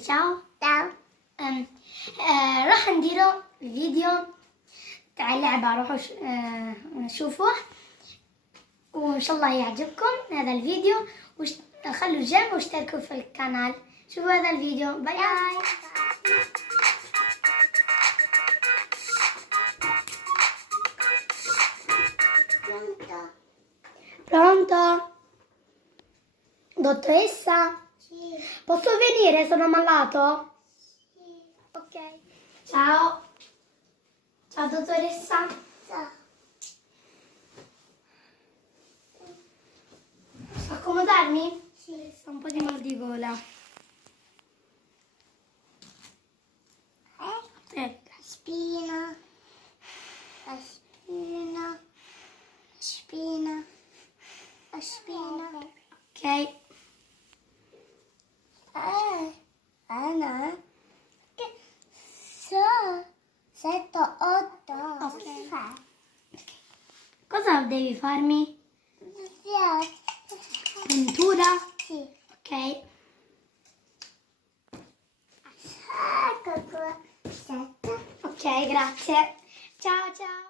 قولي ciao. ciao. راح نديرو الفيديو تاع اللعبة، روحوا شوفوه وإن شاء الله يعجبكم هذا الفيديو، خلوا جيم واشتركوا في القناة. شوفوا هذا الفيديو. باي باي. Pronto? Dottoressa? Sì. Posso venire? Sono ammalato? Sì. Ok. Ciao. Ciao dottoressa. Ciao. Posso accomodarmi? Sì. Sto un po' di mal di gola. Spina. Spina. Spina. Spina. Ok. Anna. So. 7, 8. Ok. Cosa devi farmi? Puntura? Sì. Ok. Ecco qua. 7. Ok, grazie. Ciao ciao.